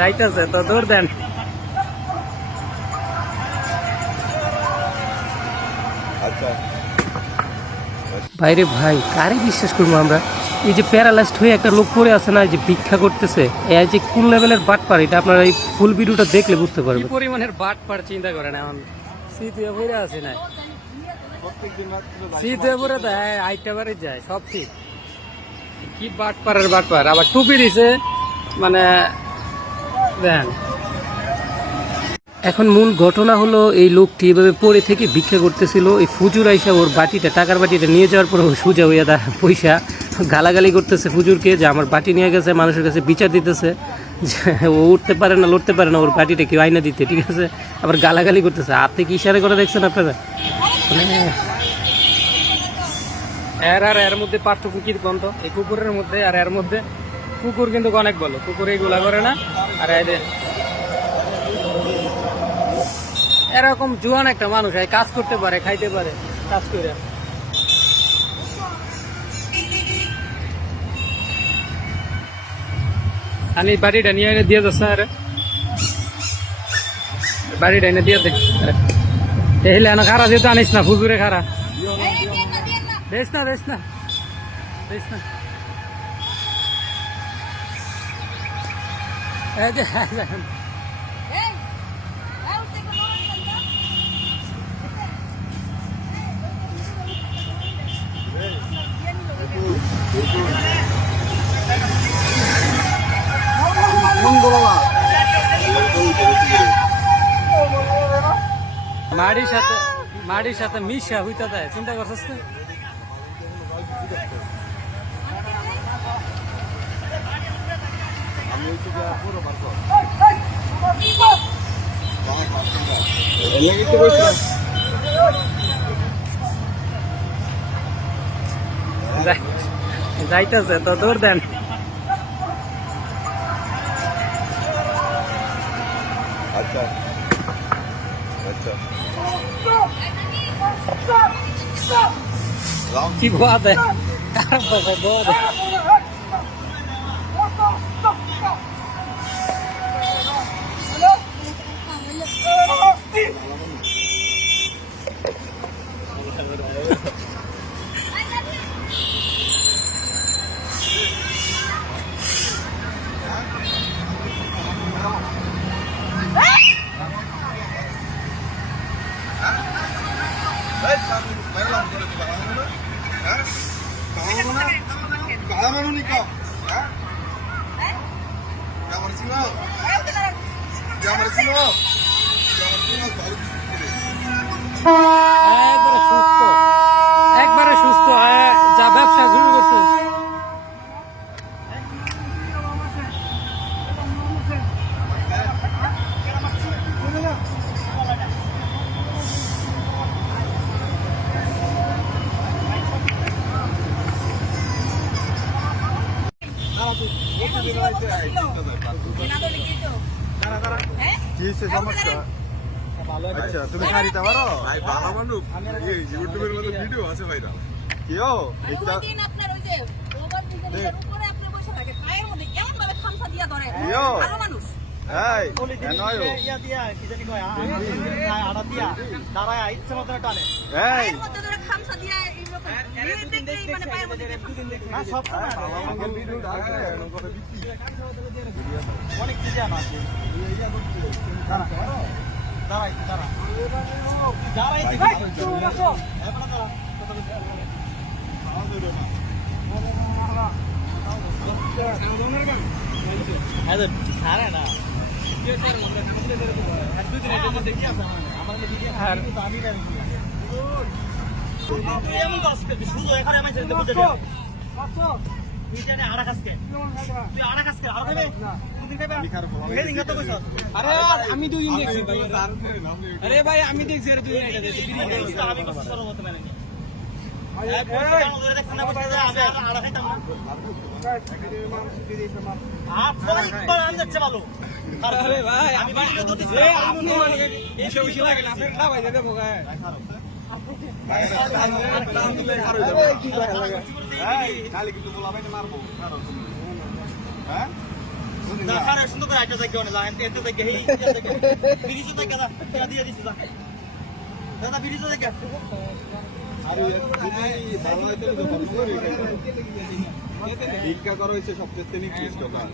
যাইতেছে তো দৌড় দেন। ভাইরে ভাই, কারে বিশ্বাস করবো আমরা? এই যে প্যারালাইজড হয়ে একটা লোক পড়ে আছে না, এই যে ভিক্ষা করতেছে, এই যে কোন লেভেলের বাটপার, এটা আপনারা এই ফুল ভিডিওটা দেখলে বুঝতে পারবেন। কি পরিমাণের বাটপার চিন্তা করেন। এখন শীত হয়ে পড়ে আছে না, শীত হয়ে পড়ে দেয়, আইটা বাড়ি যায়, সব ঠিক। কি বাটপারের বাটপার, আবার টুপি দিছে, মানে দেন। এখন মূল ঘটনা হলো, এই লোকটি এভাবে পড়ে থেকে ভিক্ষা করতেছিল, এই ফুজুর আইসা ওর বাটিটা, টাকার বাটিটা নিয়ে যাওয়ার পর সোজা হইয়া দা পয়সা গালাগালি করতেছে ফুজুরকে, যে আমার বাটি নিয়ে গেছে, মানুষের কাছে বিচার দিতেছে যে ও উঠতে পারে না, লড়তে পারে না, ওর বাটিটা কেউ আইনা দিতে, ঠিক আছে। আবার গালাগালি করতেছে, আপনি কি ইশারা করে দেখছেন আপনারা? এর মধ্যে পার্থক্য কি বন্ধ, এই কুকুরের মধ্যে আর এর মধ্যে? কুকুর কিন্তু অনেক বলো, কুকুর এইগুলা করে না। আর এরকম জোয়ান একটা মানুষ কাজ করতে পারে, খাইতে পারে, কাজ করে। আমি বাড়িটা নিয়ে এনে দিয়ে যাচ্ছে, আরে বাড়িটা এনে দিয়ে দে। এলে না খারা যেতে আনিস না, ফুজুরে খারা বেশ না, বেশ না, বেশ না। এই যে মাড়ির সাথে মিশা হইতে দেয়, চিন্তা করছিস না? যাইতেছে তো দৌড় দেন। আচ্ছা আচ্ছা, কি বাত है, बहुत একবারে সুস্থ, যা ব্যবসা শুরু করছে। আচ্ছা তুমি খাইতে পারো? ভাই ভালো মানুষ, ইউটিউবের মধ্যে ভিডিও আছে ভাইরা। কিও এটা দিন আপনার ওই যে ওভার ব্রিজের উপরে আপনি বসে থাকে, পায়ের মধ্যে কেমন ভাবে খামসা দিয়া ধরে, ভালো মানুষ। এই এনয়ো ইয়া দিয়া কি জানি কয় আড়া দিয়া দাঁড়ায় ইচ্ছে মত টানে, এই মধ্যে ধরে খামসা দিয়া এইরকম দেখি, মানে পায়ের মধ্যে দুদিন দেখি না, সব সময় আমাকে ভিডিও আছে করে দিচ্ছি, অনেক কি জানা আছে। দাঁড়া দাঁড়াই দাঁড়া দাঁড়াই একটু বসো, এখন দাঁড়া আরে ছাড়ে না কে স্যার, আমরা কামড়ে ধরে তো আর দুই দিন এটা দেখি আছে আমার ভিডিও আর তো আমি না দেখি তুই এমন কাজ করবি শুধু এখানে আমি যেতে বুঝে যাও আসো তুই জানে আড়া কাজকে, তুই আড়া কাজকে আর খাবে না, তুই খাবে এই দিন কত কইছস? আরে আমি দুই দিন দেখছি ভাই, আরে ভাই আমি দেখছি, আরে দুই দিন এটা দেখছি আমি কত সরব হতে মানে ভাই পয়সা ধরে দেখছ না, পয়সা আমি আড়া খাইতাম না, আপনি আমি যাচ্ছে ভালো। আরে ভাই আমি ভিডিও তো দিছি, আপনি এই বেশি লাগে না, আপনি না ভাই দেব গায় ভাই দাম দিলে আর হই যাবে, কি লাগে এই খালি কিন্তু বলা ভাই মারবো, হ্যাঁ সুন্দর করে একটা জায়গা না এত জায়গা এই ব্রিজে জায়গা না দিয়ে দিছি দাদা ব্রিজে জায়গা আরে তুমি ভালো হইতো তো ভিক্ষা করা হইছে সবচেয়ে নিকৃষ্ট কাজ